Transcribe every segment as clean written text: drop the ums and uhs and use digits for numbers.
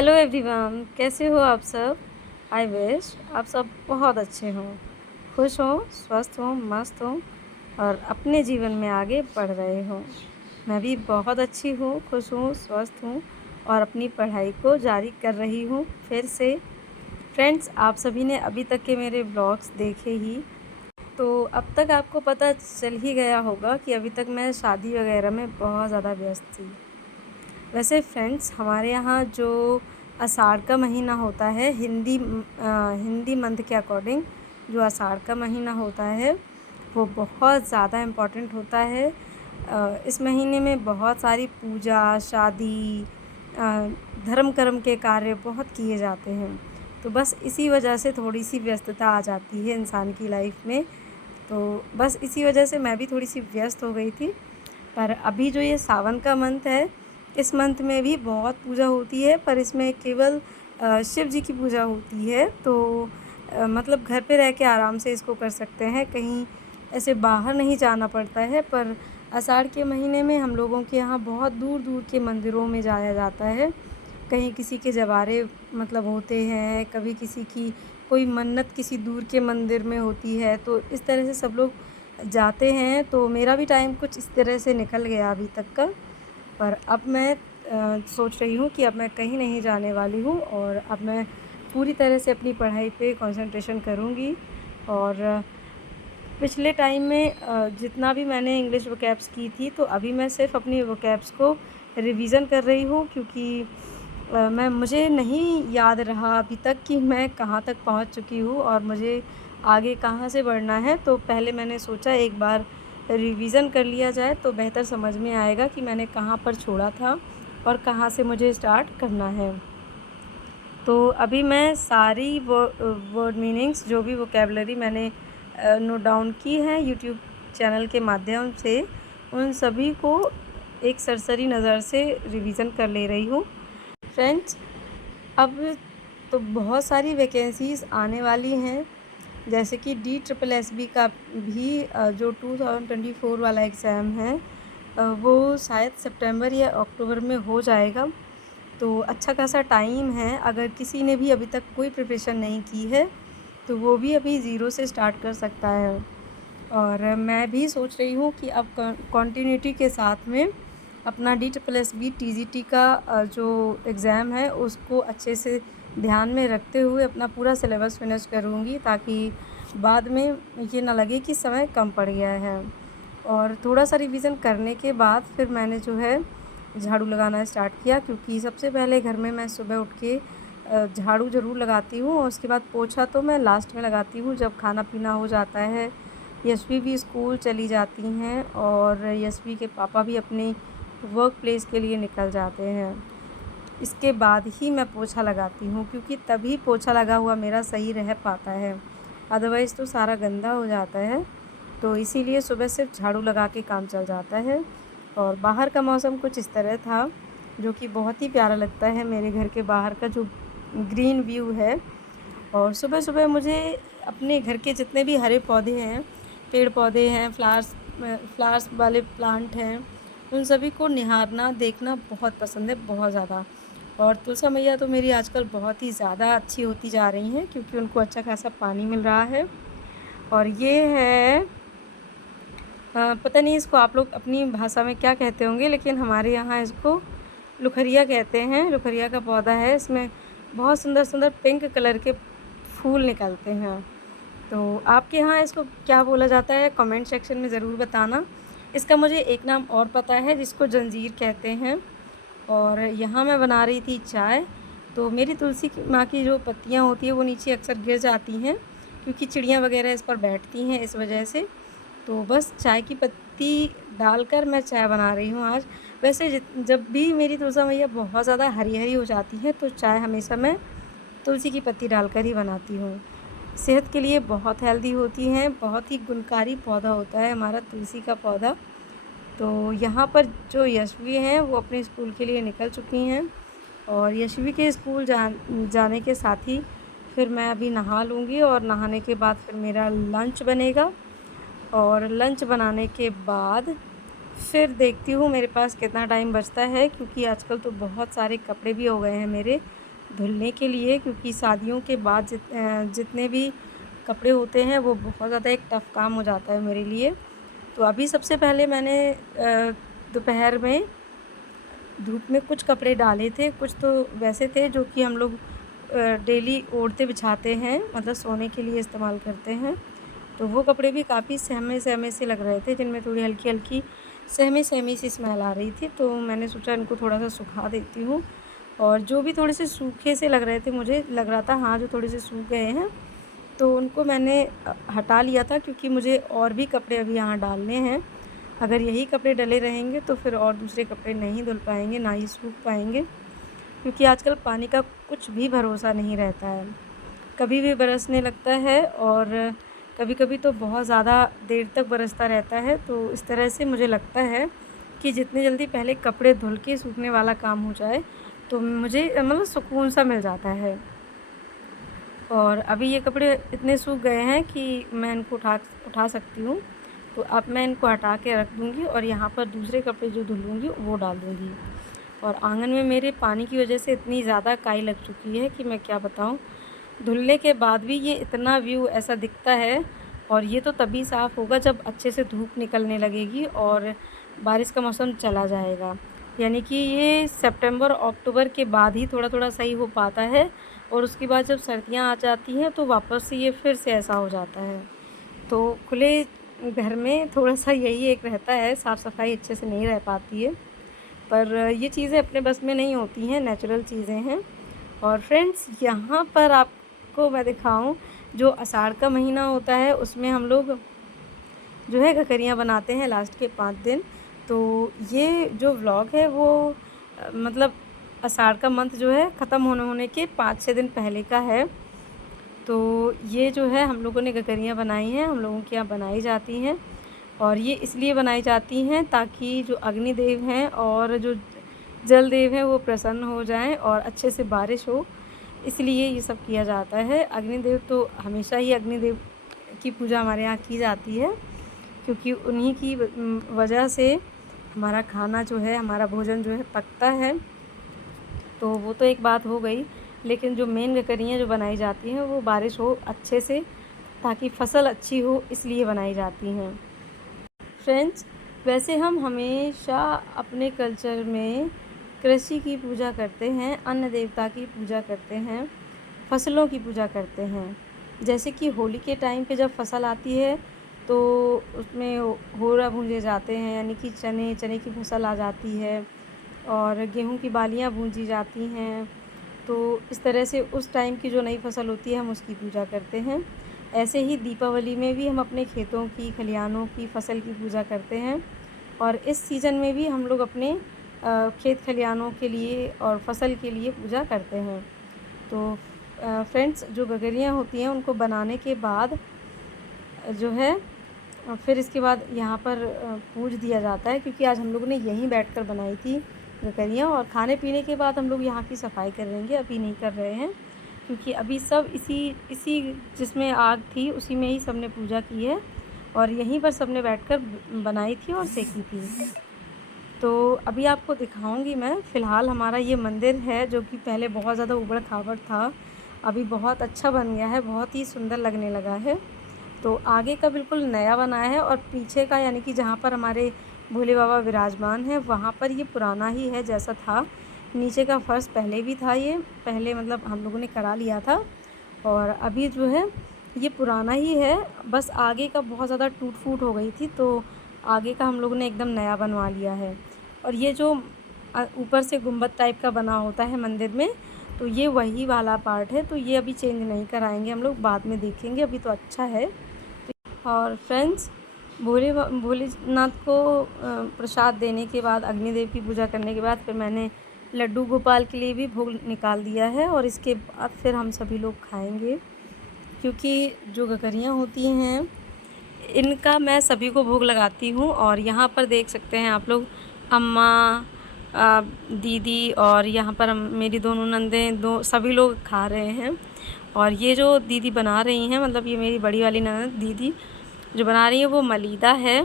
Hello everyone, कैसे हो आप सब। आई विश आप सब बहुत अच्छे हों, खुश हों, स्वस्थ हों, मस्त हों और अपने जीवन में आगे बढ़ रहे हों। मैं भी बहुत अच्छी हूँ, खुश हूँ, स्वस्थ हूँ और अपनी पढ़ाई को जारी कर रही हूँ फिर से। फ्रेंड्स, आप सभी ने अभी तक के मेरे ब्लॉग्स देखे ही, तो अब तक आपको पता चल ही गया होगा कि अभी तक मैं शादी वगैरह में बहुत ज़्यादा व्यस्त थी। वैसे फ्रेंड्स, हमारे यहाँ जो आषाढ़ का महीना होता है, हिंदी मंथ के अकॉर्डिंग जो आषाढ़ का महीना होता है वो बहुत ज़्यादा इम्पॉर्टेंट होता है। इस महीने में बहुत सारी पूजा, शादी, धर्म कर्म के कार्य बहुत किए जाते हैं। तो बस इसी वजह से थोड़ी सी व्यस्तता आ जाती है इंसान की लाइफ में। तो बस इसी वजह से मैं भी थोड़ी सी व्यस्त हो गई थी। पर अभी जो ये सावन का मंथ है, इस मंथ में भी बहुत पूजा होती है, पर इसमें केवल शिव जी की पूजा होती है। तो मतलब घर पे रह के आराम से इसको कर सकते हैं, कहीं ऐसे बाहर नहीं जाना पड़ता है। पर आषाढ़ के महीने में हम लोगों के यहाँ बहुत दूर दूर के मंदिरों में जाया जाता है। कहीं किसी के जवारे मतलब होते हैं, कभी किसी की कोई मन्नत किसी दूर के मंदिर में होती है, तो इस तरह से सब लोग जाते हैं। तो मेरा भी टाइम कुछ इस तरह से निकल गया अभी तक का। पर अब मैं सोच रही हूँ कि अब मैं कहीं नहीं जाने वाली हूँ और अब मैं पूरी तरह से अपनी पढ़ाई पे कंसंट्रेशन करूँगी। और पिछले टाइम में जितना भी मैंने इंग्लिश वोकैब्स की थी, तो अभी मैं सिर्फ अपनी वोकैब्स को रिवीज़न कर रही हूँ, क्योंकि मुझे नहीं याद रहा अभी तक कि मैं कहाँ तक पहुँच चुकी हूँ और मुझे आगे कहाँ से बढ़ना है। तो पहले मैंने सोचा एक बार रिवीज़न कर लिया जाए तो बेहतर समझ में आएगा कि मैंने कहाँ पर छोड़ा था और कहाँ से मुझे स्टार्ट करना है। तो अभी मैं सारी वर्ड मीनिंग्स, जो भी वोकैबुलरी मैंने नोट डाउन की है यूट्यूब चैनल के माध्यम से, उन सभी को एक सरसरी नज़र से रिवीज़न कर ले रही हूँ। फ्रेंड्स, अब तो बहुत सारी वैकेंसीज़ आने वाली हैं, जैसे कि DSSB का भी जो 2024 वाला एग्ज़ाम है, वो शायद सितंबर या अक्टूबर में हो जाएगा। तो अच्छा खासा टाइम है। अगर किसी ने भी अभी तक कोई प्रिपरेशन नहीं की है, तो वो भी अभी ज़ीरो से स्टार्ट कर सकता है। और मैं भी सोच रही हूँ कि अब कॉन्टिन्यूटी के साथ में अपना DSSB TGT का जो एग्ज़ाम है उसको अच्छे से ध्यान में रखते हुए अपना पूरा सिलेबस फिनिश करूँगी, ताकि बाद में ये ना लगे कि समय कम पड़ गया है। और थोड़ा सा रिवीज़न करने के बाद फिर मैंने जो है झाड़ू लगाना स्टार्ट किया, क्योंकि सबसे पहले घर में मैं सुबह उठ के झाड़ू ज़रूर लगाती हूँ और उसके बाद पोछा तो मैं लास्ट में लगाती हूँ, जब खाना पीना हो जाता है। यशवी भी स्कूल चली जाती हैं और यशवी के पापा भी अपनी वर्क प्लेस के लिए निकल जाते हैं। इसके बाद ही मैं पोछा लगाती हूँ, क्योंकि तभी पोछा लगा हुआ मेरा सही रह पाता है, अदरवाइज़ तो सारा गंदा हो जाता है। तो इसीलिए सुबह सिर्फ झाड़ू लगा के काम चल जाता है। और बाहर का मौसम कुछ इस तरह था, जो कि बहुत ही प्यारा लगता है। मेरे घर के बाहर का जो ग्रीन व्यू है, और सुबह सुबह मुझे अपने घर के जितने भी हरे पौधे हैं, पेड़ पौधे हैं, फ्लावर्स वाले प्लांट हैं, उन सभी को निहारना, देखना बहुत पसंद है, बहुत ज़्यादा। और तुलसी मैया तो मेरी आजकल बहुत ही ज़्यादा अच्छी होती जा रही हैं, क्योंकि उनको अच्छा खासा पानी मिल रहा है। और ये है पता नहीं इसको आप लोग अपनी भाषा में क्या कहते होंगे, लेकिन हमारे यहाँ इसको लुखरिया कहते हैं। लुखरिया का पौधा है, इसमें बहुत सुंदर सुंदर पिंक कलर के फूल निकलते हैं। तो आपके यहाँ इसको क्या बोला जाता है, कमेंट सेक्शन में ज़रूर बताना। इसका मुझे एक नाम और पता है, जिसको जंजीर कहते हैं। और यहाँ मैं बना रही थी चाय, तो मेरी तुलसी की माँ की जो पत्तियाँ होती हैं वो नीचे अक्सर गिर जाती हैं, क्योंकि चिड़ियाँ वगैरह इस पर बैठती हैं, इस वजह से। तो बस चाय की पत्ती डालकर मैं चाय बना रही हूँ आज। वैसे जब भी मेरी तुलसी मैया बहुत ज़्यादा हरी हरी हो जाती है, तो चाय हमेशा मैं तुलसी की पत्ती डालकर ही बनाती हूँ। सेहत के लिए बहुत हेल्दी होती हैं, बहुत ही गुणकारी पौधा होता है हमारा तुलसी का पौधा। तो यहाँ पर जो यशवी हैं वो अपने स्कूल के लिए निकल चुकी हैं, और यशवी के स्कूल जाने के साथ ही फिर मैं अभी नहा लूँगी, और नहाने के बाद फिर मेरा लंच बनेगा। और लंच बनाने के बाद फिर देखती हूँ मेरे पास कितना टाइम बचता है, क्योंकि आजकल तो बहुत सारे कपड़े भी हो गए हैं मेरे, धुलने के लिए, क्योंकि शादियों के बाद जितने भी कपड़े होते हैं वो बहुत ज़्यादा एक टफ़ काम हो जाता है मेरे लिए। तो अभी सबसे पहले मैंने दोपहर में धूप में कुछ कपड़े डाले थे, कुछ तो वैसे थे जो कि हम लोग डेली ओढ़ते बिछाते हैं, मतलब सोने के लिए इस्तेमाल करते हैं। तो वो कपड़े भी काफ़ी सहमे-सहमे से लग रहे थे, जिनमें थोड़ी हल्की-हल्की सहमी-सहमी सी स्मेल आ रही थी। तो मैंने सोचा इनको थोड़ा-सा सुखा देती हूँ, और जो भी थोड़े से सूखे से लग रहे थे, मुझे लग रहा था हाँ, जो थोड़े से सूख गए हैं, तो उनको मैंने हटा लिया था, क्योंकि मुझे और भी कपड़े अभी यहाँ डालने हैं। अगर यही कपड़े डले रहेंगे तो फिर और दूसरे कपड़े नहीं धुल पाएँगे, ना ही सूख पाएँगे, क्योंकि आजकल पानी का कुछ भी भरोसा नहीं रहता है। कभी भी बरसने लगता है और कभी-कभी तो बहुत ज़्यादा देर तक बरसता रहता है। तो इस तरह से मुझे लगता है कि जितनी जल्दी पहले कपड़े धुल के सूखने वाला काम हो जाए, तो मुझे मतलब सुकून सा मिल जाता है। और अभी ये कपड़े इतने सूख गए हैं कि मैं इनको उठा सकती हूँ। तो अब मैं इनको हटा के रख दूँगी और यहाँ पर दूसरे कपड़े जो धुलूँगी वो डाल दूँगी। और आँगन में मेरे पानी की वजह से इतनी ज़्यादा काई लग चुकी है कि मैं क्या बताऊँ। धुलने के बाद भी ये इतना व्यू ऐसा दिखता है, और ये तो तभी साफ़ होगा जब अच्छे से धूप निकलने लगेगी और बारिश का मौसम चला जाएगा। यानी कि ये सितंबर अक्टूबर के बाद ही थोड़ा-थोड़ा सही हो पाता है, और उसके बाद जब सर्दियाँ आ जाती हैं तो वापस से ये फिर से ऐसा हो जाता है। तो खुले घर में थोड़ा-सा यही एक रहता है, साफ़-सफ़ाई अच्छे से नहीं रह पाती है। पर ये चीज़ें अपने बस में नहीं होती हैं, नेचुरल चीज़ें हैं। और फ्रेंड्स, यहाँ पर आपको मैं दिखाऊँ, जो आषाढ़ का महीना होता है उसमें हम लोग जो है गगरियाँ बनाते हैं लास्ट के 5 दिन। तो ये जो व्लॉग है वो मतलब आषाढ़ का मंथ जो है ख़त्म होने के 5-6 दिन पहले का है। तो ये जो है हम लोगों ने गगरियाँ बनाई हैं, हम लोगों के यहाँ बनाई जाती हैं। और ये इसलिए बनाई जाती हैं ताकि जो अग्निदेव हैं और जो जल देव हैं वो प्रसन्न हो जाएँ और अच्छे से बारिश हो, इसलिए ये सब किया जाता है। अग्निदेव तो हमेशा ही अग्निदेव की पूजा हमारे यहाँ की जाती है, क्योंकि उन्हीं की वजह से हमारा खाना जो है, हमारा भोजन जो है पकता है। तो वो तो एक बात हो गई, लेकिन जो मेन गगरियाँ जो बनाई जाती हैं वो बारिश हो अच्छे से, ताकि फ़सल अच्छी हो, इसलिए बनाई जाती हैं। फ्रेंड्स, वैसे हम हमेशा अपने कल्चर में कृषि की पूजा करते हैं, अन्न देवता की पूजा करते हैं, फसलों की पूजा करते हैं। जैसे कि होली के टाइम पे जब फसल आती है तो उसमें होरा भूंजे जाते हैं, यानी कि चने की फसल आ जाती है और गेहूं की बालियां भूंजी जाती हैं। तो इस तरह से उस टाइम की जो नई फसल होती है हम उसकी पूजा करते हैं। ऐसे ही दीपावली में भी हम अपने खेतों की, खलिहानों की फसल की पूजा करते हैं, और इस सीज़न में भी हम लोग अपने खेत खलिहानों के लिए और फसल के लिए पूजा करते हैं। तो फ्रेंड्स, जो गगरियाँ होती हैं उनको बनाने के बाद जो है फिर इसके बाद यहाँ पर पूज दिया जाता है, क्योंकि आज हम लोगों ने यहीं बैठकर बनाई थी गगरियाँ। और खाने पीने के बाद हम लोग यहाँ की सफाई करेंगे, अभी नहीं कर रहे हैं, क्योंकि अभी सब इसी इसी जिसमें आग थी उसी में ही सब ने पूजा की है, और यहीं पर सब ने बैठकर बनाई थी और सेकी थी। तो अभी आपको दिखाऊंगी मैं। फ़िलहाल हमारा ये मंदिर है, जो कि पहले बहुत ज़्यादा ऊबड़-खाबड़ था, अभी बहुत अच्छा बन गया है, बहुत ही सुंदर लगने लगा है। तो आगे का बिल्कुल नया बना है, और पीछे का यानी कि जहाँ पर हमारे भोले बाबा विराजमान हैं वहाँ पर ये पुराना ही है जैसा था। नीचे का फ़र्श पहले भी था, ये पहले मतलब हम लोगों ने करा लिया था, और अभी जो है ये पुराना ही है, बस आगे का बहुत ज़्यादा टूट-फूट हो गई थी, तो आगे का हम लोगों ने एकदम नया बनवा लिया है। और ये जो ऊपर से गुंबद टाइप का बना होता है मंदिर में, तो ये वही वाला पार्ट है, तो ये अभी चेंज नहीं कराएंगे हम लोग, बाद में देखेंगे, अभी तो अच्छा है। और फ्रेंड्स, भोलेनाथ को प्रसाद देने के बाद, अग्निदेव की पूजा करने के बाद, फिर मैंने लड्डू गोपाल के लिए भी भोग निकाल दिया है, और इसके बाद फिर हम सभी लोग खाएंगे। क्योंकि जो गगरियाँ होती हैं इनका मैं सभी को भोग लगाती हूँ। और यहाँ पर देख सकते हैं आप लोग, अम्मा, दीदी, और यहाँ पर मेरी दोनों नंदें, सभी लोग खा रहे हैं। और ये जो दीदी बना रही हैं, मतलब ये मेरी बड़ी वाली ननद दीदी जो बना रही है वो मलीदा है।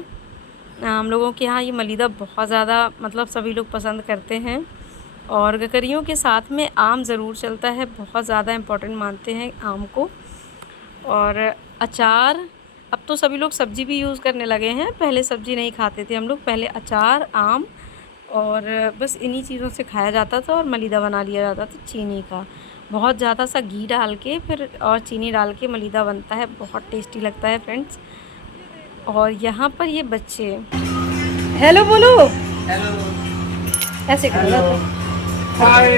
हम लोगों के यहाँ ये मलीदा बहुत ज़्यादा मतलब सभी लोग पसंद करते हैं, और गगरियों के साथ में आम ज़रूर चलता है, बहुत ज़्यादा इम्पोर्टेंट मानते हैं आम को। और अचार, अब तो सभी लोग सब्ज़ी भी यूज़ करने लगे हैं, पहले सब्ज़ी नहीं खाते थे हम लोग, पहले अचार, आम और बस इन्हीं चीज़ों से खाया जाता था और मलीदा बना लिया जाता था चीनी का। बहुत ज़्यादा सा घी डाल के फिर और चीनी डाल के मलीदा बनता है, बहुत टेस्टी लगता है फ्रेंड्स। और यहाँ पर ये बच्चे हेलो बोलो, हेलो। ऐसे करो हेलो। तो। हाय।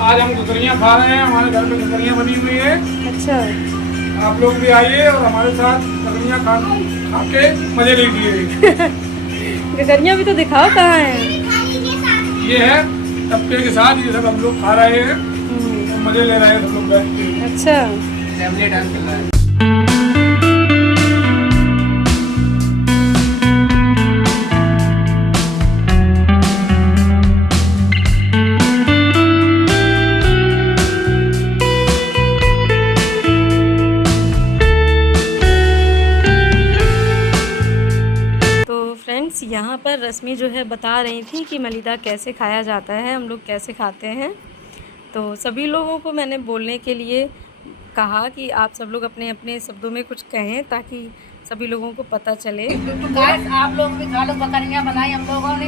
आज हम गगरियाँ खा रहे हैं, हमारे घर में गगरियाँ बनी हुई है। अच्छा, आप लोग भी आइए और हमारे साथ गगरियाँ खा के मजे लीजिए। गगरियाँ भी तो दिखाओ कहाँ है। ये है टप्पे के साथ, ये सब हम लोग खा रहे हैं और मजे ले रहे हैं सब लोग बैठ के। अच्छा, फैमिली डांस चल रहा है। फ्रेंड्स यहाँ पर रश्मि जो है बता रही थी कि मलीदा कैसे खाया जाता है, हम लोग कैसे खाते हैं। तो सभी लोगों को मैंने बोलने के लिए कहा कि आप सब लोग अपने अपने शब्दों में कुछ कहें ताकि सभी लोगों को पता चले। गाइस आप लोग भी खा लो, बकरियां बनाई हम लोगों ने।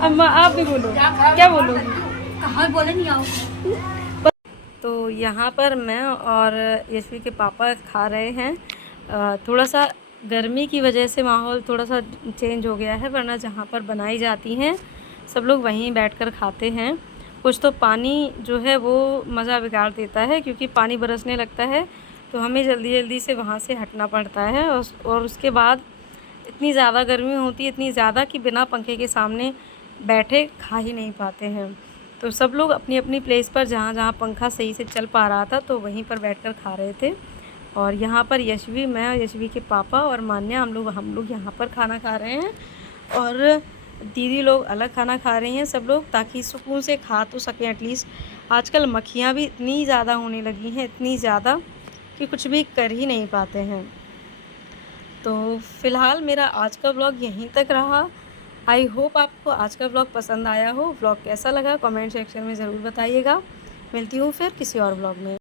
अम्मा आप भी बोलो, क्या बोलोगी? कहाँ बोले नहीं आओ। तो यहाँ पर मैं और यशवी के पापा खा रहे हैं। थोड़ा सा गर्मी की वजह से माहौल थोड़ा सा चेंज हो गया है, वरना जहाँ पर बनाई जाती हैं सब लोग वहीं बैठकर खाते हैं। कुछ तो पानी जो है वो मज़ा बिगाड़ देता है, क्योंकि पानी बरसने लगता है तो हमें जल्दी जल्दी से वहाँ से हटना पड़ता है। और उसके बाद इतनी ज़्यादा गर्मी होती है, इतनी ज़्यादा कि बिना पंखे के सामने बैठे खा ही नहीं पाते हैं। तो सब लोग अपनी अपनी प्लेस पर जहाँ जहाँ पंखा सही से चल पा रहा था तो वहीं पर बैठकर खा रहे थे। और यहाँ पर यशवी, मैं और यशवी के पापा और मान्या, हम लोग यहाँ पर खाना खा रहे हैं। और दीदी लोग अलग खाना खा रही हैं सब लोग, ताकि सुकून से खा तो सकें एटलीस्ट। आजकल मक्खियाँ भी इतनी ज़्यादा होने लगी हैं, इतनी ज़्यादा कि कुछ भी कर ही नहीं पाते हैं। तो फ़िलहाल मेरा आज का व्लॉग यहीं तक रहा। आई होप आपको आज का व्लॉग पसंद आया हो। व्लॉग कैसा लगा कमेंट सेक्शन में ज़रूर बताइएगा। मिलती हूँ फिर किसी और व्लॉग में।